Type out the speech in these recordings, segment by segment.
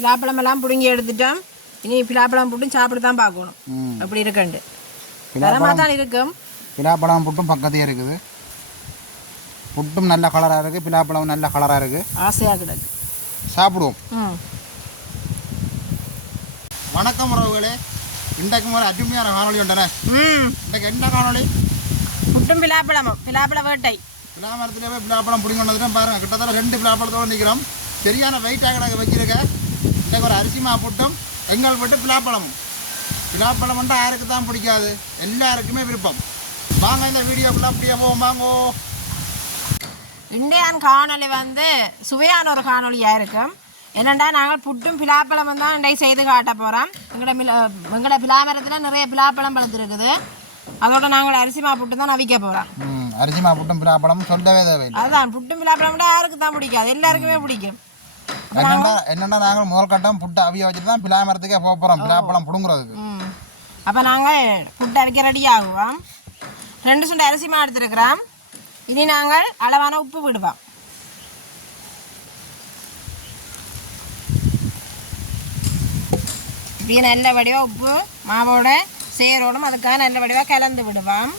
பிலாப்பழம் எல்லாம் பிடுங்கி எடுத்துட்டோம். இனி பிலாப்பழம் போட்டு சாப்பிட்டு தான் பார்க்கணும். அப்படி இருக்கண்டு. தரமாக தான் இருக்கும். பிலாப்பழம் புட்டும் பக்கத்தையே இருக்குது. புட்டும் நல்ல கலராக இருக்குது பிலாப்பழம் நல்ல கலராக இருக்குது ஆசையாக கிடக்கு. சாப்பிடுவோம். வணக்கம் உறவுகளே. இன்றைக்கு ஒரு அருமையான காணொளி உண்டனே ம். இன்றைக்கு என்ன காணொளி? புட்டும் பிலாப்பழமும் பிலாப்பழ வேட்டை. பிலாமரத்துலேயே போய் பிலாப்பழம் பிடிங்க வந்துட்டேன் பாருங்கள் கிட்டத்தட்ட ரெண்டு பிலாப்பழத்தோடு நிற்கிறோம் சரியான வெயிட்டாக கிடக்கு வச்சிருக்கேன் இன்றைக்கு ஒரு அரிசி மா புட்டும் எங்கள் போட்டு பிலாப்பழமும் பிலாப்பழம் மட்டும் யாருக்கு தான் பிடிக்காது. எல்லாருக்குமே விருப்பம். வாங்க இந்த வீடியோக்குள்ள அப்படியே போவோம். வாங்கோ. இந்தியான் காணொளி வந்து சுவையான ஒரு காணொளியாக இருக்கும் என்னென்னா நாங்கள் புட்டும் பிலாப்பழமும் தான் இன்றைக்கு செய்து காட்ட போகிறோம் எங்களோட மில எங்களோட பிலாமரத்தில் நிறைய பிலாப்பழம் பழுத்துருக்குது. அதோட நாங்கள் அரிசி மா புட்டு தான் நவிக்க போகிறோம் ம் அரிசி மா புட்டும் பிலாப்பழமும் சொல்லவே தேவையில்லை. அதுதான் புட்டும் பிலாப்பழம் விட யாருக்கு தான் பிடிக்காது. எல்லாருக்குமே பிடிக்கும். என்னென்னா என்னென்னா நாங்கள் முதல் கட்டம் புட்டு அவிய வச்சுட்டு தான் பிலாமரத்துக்கே போக போகிறோம் பிலாப்பழம் பிடுங்குறதுக்கு. ம். அப்போ நாங்கள் புட்டு அரைக்க ரெடி ஆகுவோம். ரெண்டு சுண்டு அரிசி மா எடுத்துருக்கிறோம். இனி நாங்கள் அளவான உப்பு விடுவோம் இப்படியே நல்ல வடிவாக உப்பு மாவோட சேரோடும் அதுக்காக நல்ல வடிவாக கலந்து விடுவோம்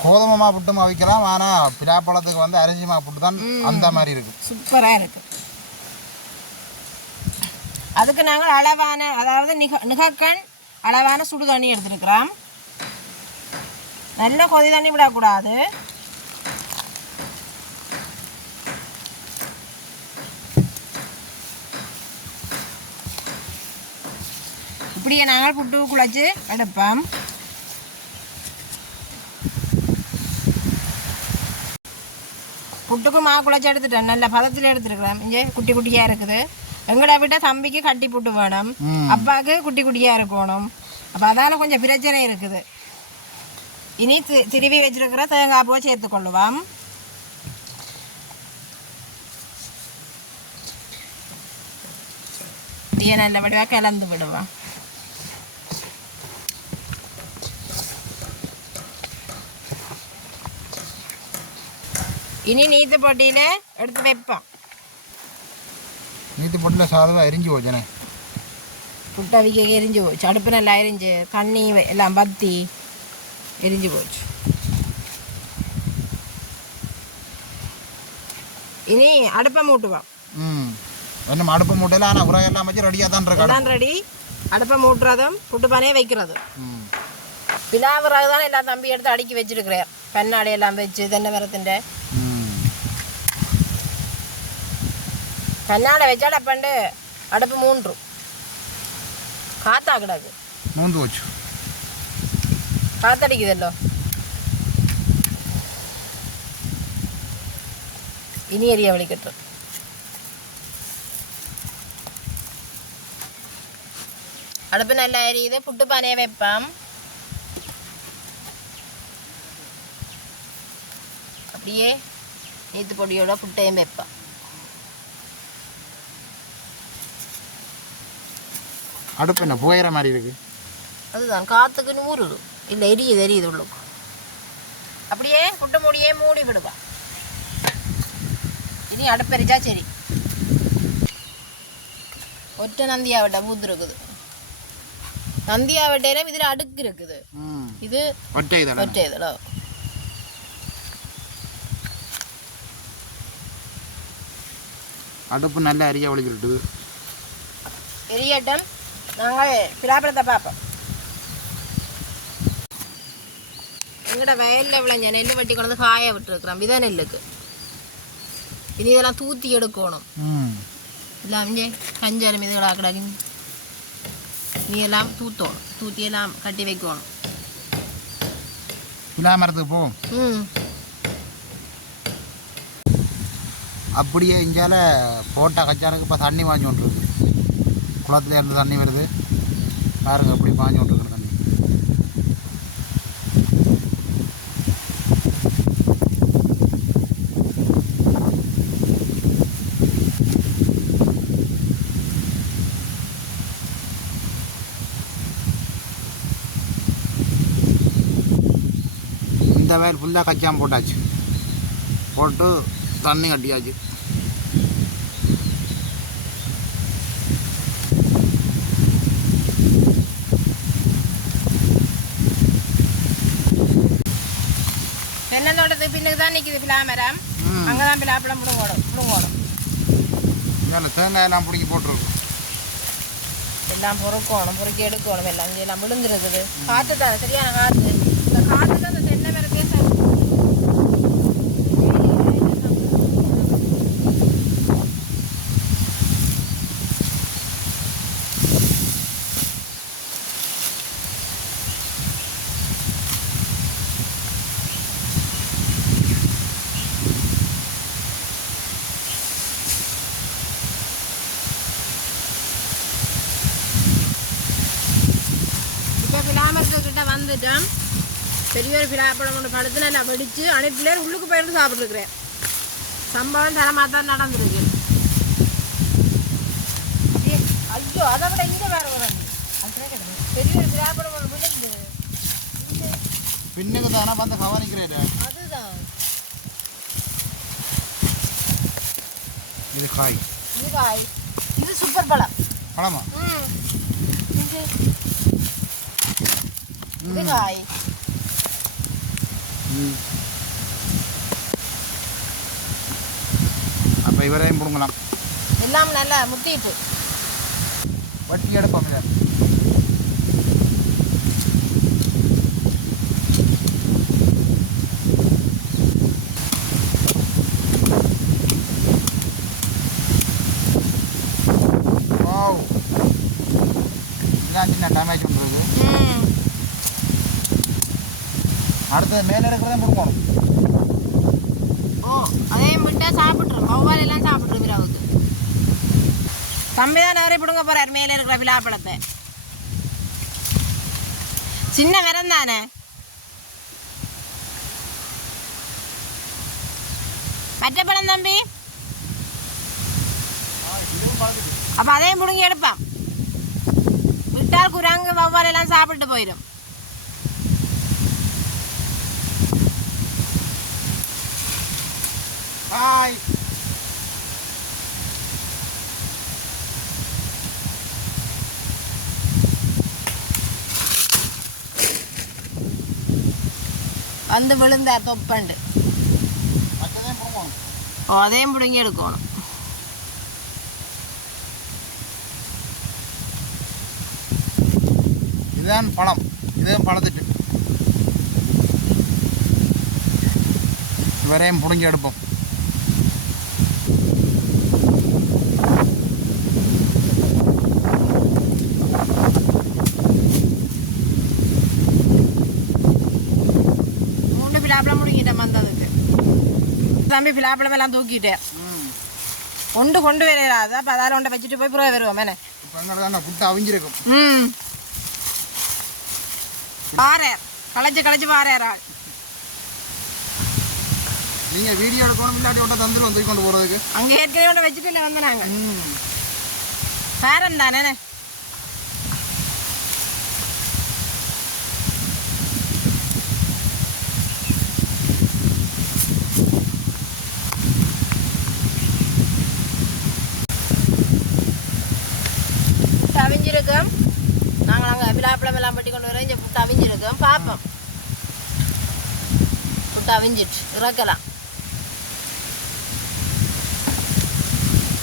கோதுமை மா புட்டும் அவிக்கலாம் ஆனால் பிலாப்பழத்துக்கு வந்து அரிசி மா புட்டு தான் அந்த மாதிரி இருக்குது சூப்பராக இருக்கு அதுக்கு நாங்கள் அளவான அதாவது நிக நிகக்கண் அளவான சுடு தண்ணி எடுத்துருக்கிறோம் நல்ல கொதி தண்ணி விடக்கூடாது இப்படியே நாங்கள் புட்டு குழச்சி எடுப்போம் புட்டுக்கு மா குழச்சி எடுத்துட்டேன் நல்ல பதத்தில் எடுத்துருக்கிறேன் இங்கே குட்டி குட்டியாக இருக்குது எங்களை விட தம்பிக்கு கட்டி புட்டு வேணும். அப்பாவுக்கு குட்டி குட்டியாக இருக்கணும் அப்போ அதால கொஞ்சம் பிரச்சனை இருக்குது இனி திருவி வச்சிருக்கிற தேங்காய் பூவை சேர்த்துக்கொள்ளுவோம் இப்படியே நல்ல வடிவாக கலந்து விடுவோம் இனி நீத்து போட்டியில் எடுத்து வைப்போம் நீத்து பொட்டில் சாதுவாக எரிஞ்சு போச்சுனே புட்டவிக்க எரிஞ்சு போச்சு அடுப்பு நல்லா எரிஞ்சு தண்ணி எல்லாம் பத்தி எரிஞ்சு போச்சு. இனி அடுப்பை மூட்டுவோம் ம். இன்னும் அடுப்பு மூட்டையில் ஆனால் உரையெல்லாம் வச்சு ரெடியாக தான் இருக்கு எல்லாம் ரெடி அடுப்பை மூட்டுறதும் புட்டு பானையை வைக்கிறதும் ம். பிலாவுறது தான் எல்லாம் தம்பி எடுத்து அடுக்கி வச்சிருக்கிறார். பெண்ணாடை எல்லாம் வச்சு தென்னை மரத்தின் ம். பெண்ணாடை வச்சால் அப்பண்டு அடுப்பு மூன்றும். காத்தா கிடக்கு. மூந்து வச்சு இனி எரிய வலிக்கட்டு அடுப்பு நல்லா எரியுது புட்டு பானையை வைப்போம் அப்படியே நீத்து பொடியோட புட்டையும் வைப்போம் அடுப்பு என்ன புகையிற மாதிரி இருக்கு அதுதான் காத்துக்கு நூறு இல்லை எரியுது எரியுது உள்ளுக்கு. அப்படியே புட்டு மூடியே மூடி விடுவா. இனி அடுப்பெரிச்சா சரி. ஒற்றை நந்தியாவட்டை பூத்து இருக்குது நந்தியாவட்டையில இதில் அடுக்கு இருக்குது. இது ஒற்றை ஒற்றை இதில் அடுப்பு நல்லா எரிய ஒழிக்கிட்டு எரியட்டும். நாங்கள் பிலாப்பழத்தை பார்ப்போம். எங்கட வயலில் விளைஞ்ச நெல் வெட்டி கொண்டு வந்து காய விட்டுருக்குறோம் வித நெல்லுக்கு. இனி இதெல்லாம் தூத்தி எடுக்கணும். ம். எல்லாம் இங்கே கஞ்சாலம் இதுகளாக கிடக்கு நீ எல்லாம் தூத்தணும். தூத்தி எல்லாம் கட்டி வைக்கணும். பிலாமரத்துக்கு போவோம் ம். அப்படியே இங்கால போட்ட கச்சாருக்கு இப்போ தண்ணி பாஞ்சு கொண்டிருக்கு. குளத்துல இருந்து தண்ணி வருது. பாருங்க அப்படி பாஞ்சு கொண்டிருக்கு தண்ணி வயல் ஃபுல்லாக கச்சாம போட்டாச்சு. போட்டு தண்ணி கட்டியாச்சு. தென்னந்தோட்டத்துக்கு பின்னுக்கு தான் நிற்குது பிலாமரம் ம். அங்கே தான் பிலாப்பழம் பிடுங்கணும் பிடுங்கணும் மேலே தேங்காய் எல்லாம் பிடிக்கி போட்டிருக்கும். எல்லாம் பொறுக்கணும் பொறுக்கி எடுக்கணும் எல்லாம் எல்லாம் விழுந்துருக்குது. காற்று தான் சரியான காற்று இந்த காற்று தான் அந்த தென்னை மரத்தையே சாப்பிடுது. பிலாமரத்துக்கிட்ட வந்துட்டோம் பெரிய ஒரு பிலாப்பழம் ஒன்று படுத்து நான் வெடிச்சு அனைத்து பிள்ளையர் உள்ளுக்கு போயிட்டு சாப்பிட்ருக்குறேன் சம்பவம் தரமாக தான் நடந்திருக்கு. ஐயோ அதை விட இங்கே வேற ஒரு பெரிய ஒரு பிலாப்பழம் ஒன்று விழுந்து. பின்னுக்கு தானே வந்து கவனிக்கிறேன் அதுதான். இது காய். இது காய். இது சூப்பர் பழம். பழமா? ம். காய் ம் அப்போ இவரையும் பிடுங்கலாம் எல்லாம் நல்லா முத்திட்டு வட்டி எடுப்போம் இதை அடுத்தது மேலே இருக்கிறதையும் பிடுங்கணும் ஓ அதையும் விட்டா சாப்பிட்றோம் வௌவால் எல்லாம் சாப்பிட்றோம் இரவுக்கு தம்பி தான் நிறைய பிடுங்க போகிறார் மேலே இருக்கிற விழாப்பழத்தை. சின்ன மரம் தானே? மற்ற பழம் தம்பி? அப்போ அதையும் பிடுங்கி எடுப்பான் விட்டால் குரங்கு வௌவால் எல்லாம் சாப்பிட்டு போயிடும். பாய் வந்து விழுந்தார் தொப்பண்டு. அதையும் பிடுங்கி எடுக்கணும். இதுதான் பழம். இதுதான் பழத்திட்டு. இவரையும் பிடுங்கி எடுப்போம் மூணு பிலாப்பழம் முடிக்கிட்டேன் வந்ததுக்கு தம்பி பிலாப்பழம் எல்லாம் தூக்கிட்டேன் ஒன்று கொண்டு வராது அப்போ அதால் ஒன்றை வச்சுட்டு போய் புற வருவோம். அந்த புட்டு அவிஞ்சிருக்கும். ம். பாறார் களைச்சு களைச்சு பாறாரா நீங்கள் வீடியோ எடுக்கணும் இல்லாட்டி விட்ட தந்துடும் தூக்கி கொண்டு போகிறதுக்கு அங்கே ஏற்கனவே வச்சுட்டு இல்லை வந்து நாங்கள் ம். பேரன் தானே அவிஞ்சிருக்கோம் நாங்கள் அங்கே விழாப்பழம் எல்லாம் பட்டி கொண்டு வரோம் இங்கே புட்டு அவிஞ்சிருக்கோம் பார்ப்போம் புட்டு அவிஞ்சிட்டு இறக்கலாம்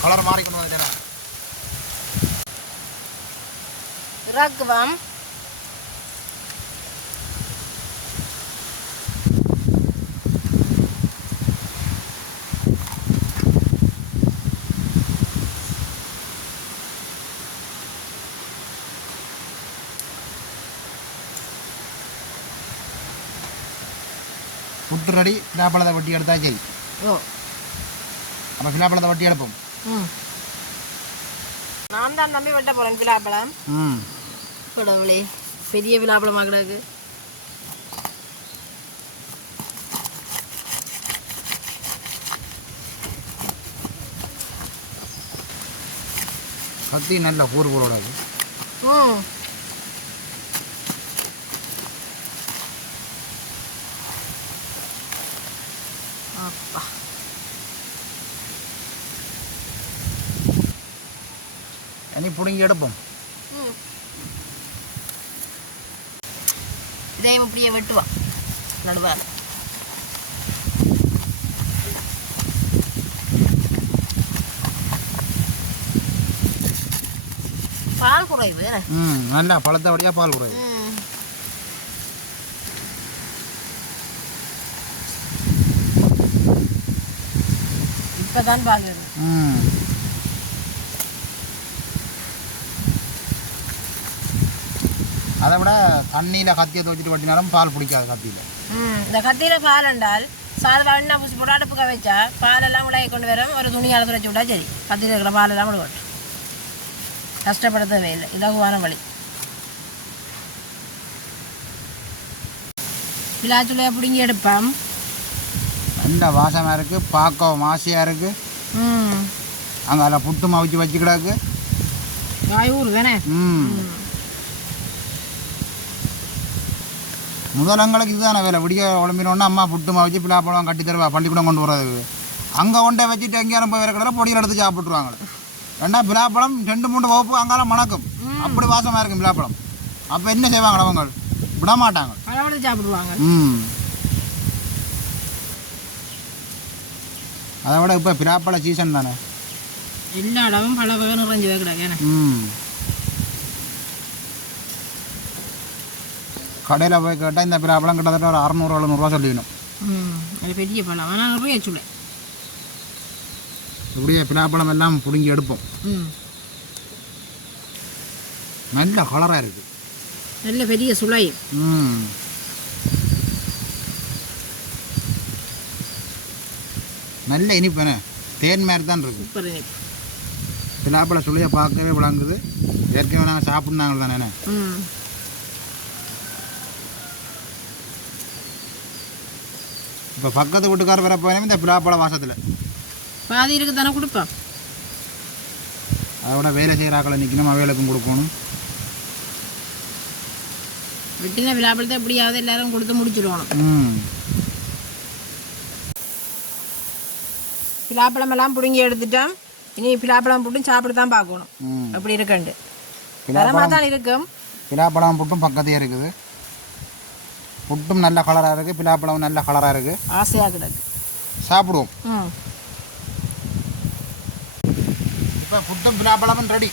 கலர் மாறிக்கணும் இறக்குவோம் பிலாப்பழத்தை வட்டி சரி ஓ அப்போ பிலாப்பழத்தை வட்டி எடுப்போம் நான் தான் நம்பி வெட்ட போகிறேன் விழாப்பழம் ம் கடவுளே பெரிய விழாப்பழமாக கிடக்கு கத்தி நல்ல கூறு கூறோட ம் இனி பிடுங்கி எடுப்போம். ம். இதையும் இப்படியே வெட்டுவான். நடுவார் பால் குறைவு? ம் நல்லா பழத்தபடியாக பால் குறையுது ம். இப்பதான் பாக்குறது ம் அதை விட தண்ணியில் கத்தியை துவச்சிட்டு வட்டினாலும் பால் பிடிக்காது கத்தியில். இந்த கத்தியில பால் என்றால் சாதம் எண்ணெய் பூசி போட்டு அடுப்புக்க வச்சா பாலெல்லாம் உலகி கொண்டு வரும். ஒரு துணியால் துடைச்சி விட்டா சரி. கத்தியில் இருக்கிற பாலெல்லாம் விடுவட்டும் கஷ்டப்படுத்தவே இல்லை. இலகுவான வழி பிளாச்சுளையை பிடுங்கி எடுப்போம். நல்ல வாசமாக இருக்குது பார்க்க மாசியாக இருக்குது ம். அங்கே அதில் புட்டு மவிச்சு வச்சுக்கிடாக்கு. காய் ஊர் தானே? ம். முதலங்களுக்கு இதுதானே வேலை. விடிய உடம்பினோடனே அம்மா புட்டு மவிச்சு பிளாப்பழம் கட்டி தருவா பள்ளிக்கூடம் கொண்டு வர்றது. அங்கே கொண்டே வச்சுட்டு எங்கேயாரும் போய் வேறு பொடியில் எடுத்து சாப்பிட்ருவாங்க ரெண்டா பிலாப்பழம் ரெண்டு மூணு வகுப்பு அங்காலம் மணக்கும். அப்படி வாசமாக இருக்கும் பிலாப்பழம் அப்போ என்ன செய்வாங்க அவங்க? விட மாட்டாங்க சாப்பிடுவாங்க. ம். அதை விட இப்போ பிலாப்பழ சீசன் தானே. எல்லா இடமும் பல வகை நிறைஞ்சு வைக்கிறாங்க ம். கடையில் போய் கேட்டால் இந்த பிலாப்பழம் கிட்டத்தட்ட ஒரு அறநூறு எழுநூறுவா சொல்லிக்கணும் அது பெரிய பழம் ஆனால் நிறைய சுளை இப்படியே பிலாப்பழம் எல்லாம் பிடுங்கி எடுப்போம் ம் நல்ல கலராக இருக்குது நல்ல பெரிய சுளை ம் நல்ல இனிப்புண்ணே தேன் மாதிரி தான் இருக்குது சூப்பர் இனிப்பு பிலாப்பழ சுளையை பார்க்கவே விளங்குது ஏற்கனவே நாங்கள் சாப்பிட்னாங்க தானே இப்போ பக்கத்து வீட்டுக்கார வர போனே இந்த பிலாப்பழ வாசத்தில் பாதி இருக்கு தானே கொடுப்போம் அதோட வேலை செய்கிறாக்களை நிற்கணும் அவைகளுக்கும் கொடுக்கணும் வெட்டின விழாப்பழத்தை எப்படியாவது எல்லாரும் கொடுத்து முடிச்சிடுவோம் பிலாப்பழம் எல்லாம் பிடுங்கி எடுத்துட்டோம் இனி பிலாப்பழம் போட்டு சாப்பிட்டு தான் பார்க்கணும் ம் எப்படி இருக்குண்டு தரமாக தான் இருக்கும் பிலாப்பழம் புட்டும் பக்கத்தையே இருக்குது புட்டும் நல்ல கலராக இருக்குது பிலாப்பழம் நல்ல கலராக இருக்குது ஆசையாக கிடக்கு. சாப்பிடுவோம். இப்போ புட்டும் பிலாப்பழமும் ரெடி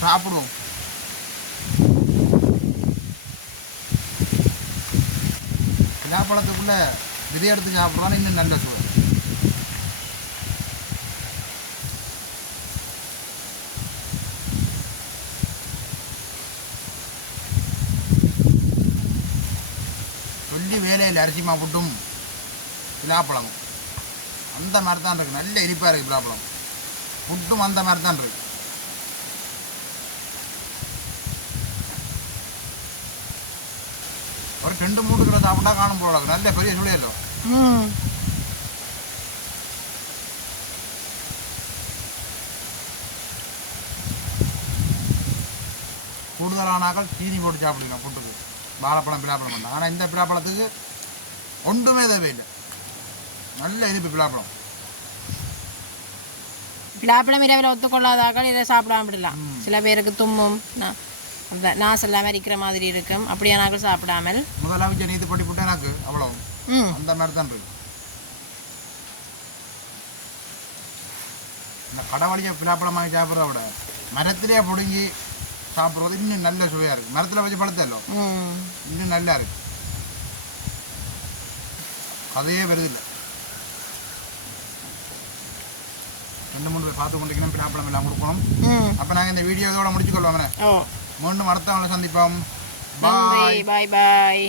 சாப்பிடுவோம். பிலாப்பழத்துக்குள்ள விதை எடுத்து சாப்பிட்றோன்னு இன்னும் நல்ல சுவை. வேலையில் அரிசிமா புட்டும் பிலாப்பழமும் அந்த மாதிரி தான் இருக்குது நல்ல இனிப்பாக இருக்குது பிலாப்பழம் புட்டும் அந்த மாதிரி தான் இருக்குது ஒரு ரெண்டு மூணு கிலோ சாப்பிட்டா காணும் போல. நல்ல பெரிய சுழியല്ലോ ம். கூடுதலானாக்கள் சீனி போட்டு சாப்பிடுங்க புட்டுக்கு. வாழைப்பழம் பிலாப்பழம் பண்ணலாம் ஆனால் இந்த பிலாப்பழத்துக்கு ஒன்றுமே தேவையில்லை. நல்ல இனிப்பு பிலாப்பழம். பிலாப்பழம் இரவில் ஒத்துக்கொள்ளாதாக்கள் இதை சாப்பிடாம விடலாம். சில பேருக்கு தும்மும் நா- அந்த நாஸ் எல்லாம் இருக்கிற மாதிரி இருக்கும். அப்படியானாக்கள் சாப்பிடாமல். முதல்ல வச்ச நீத்து பட்டி புட்டு எனக்கு அவ்வளோ அந்த மாதிரி தான் இருக்கு. இந்த கடை வழியை பிலாப்பழம் வாங்கி சாப்பிட்றத விட மரத்திலே பிடுங்கி சாப்பிட்றது இன்னும் நல்ல சுவையாக இருக்குது மரத்தில் வச்ச பழத்தை இல்லை ம். இன்னும் நல்லா இருக்கு. கதையே வருதில்லை ரெண்டு மூணு பேர் பார்த்து கொண்டிருக்கணும் பிலாப்பழம் எல்லாம் கொடுக்கணும். அப்போ நாங்கள் இந்த வீடியோ இதோட முடிச்சுக்கொள்வோம் மீண்டும் அடுத்தவங்களை சந்திப்போம். பாய் பாய் பாய்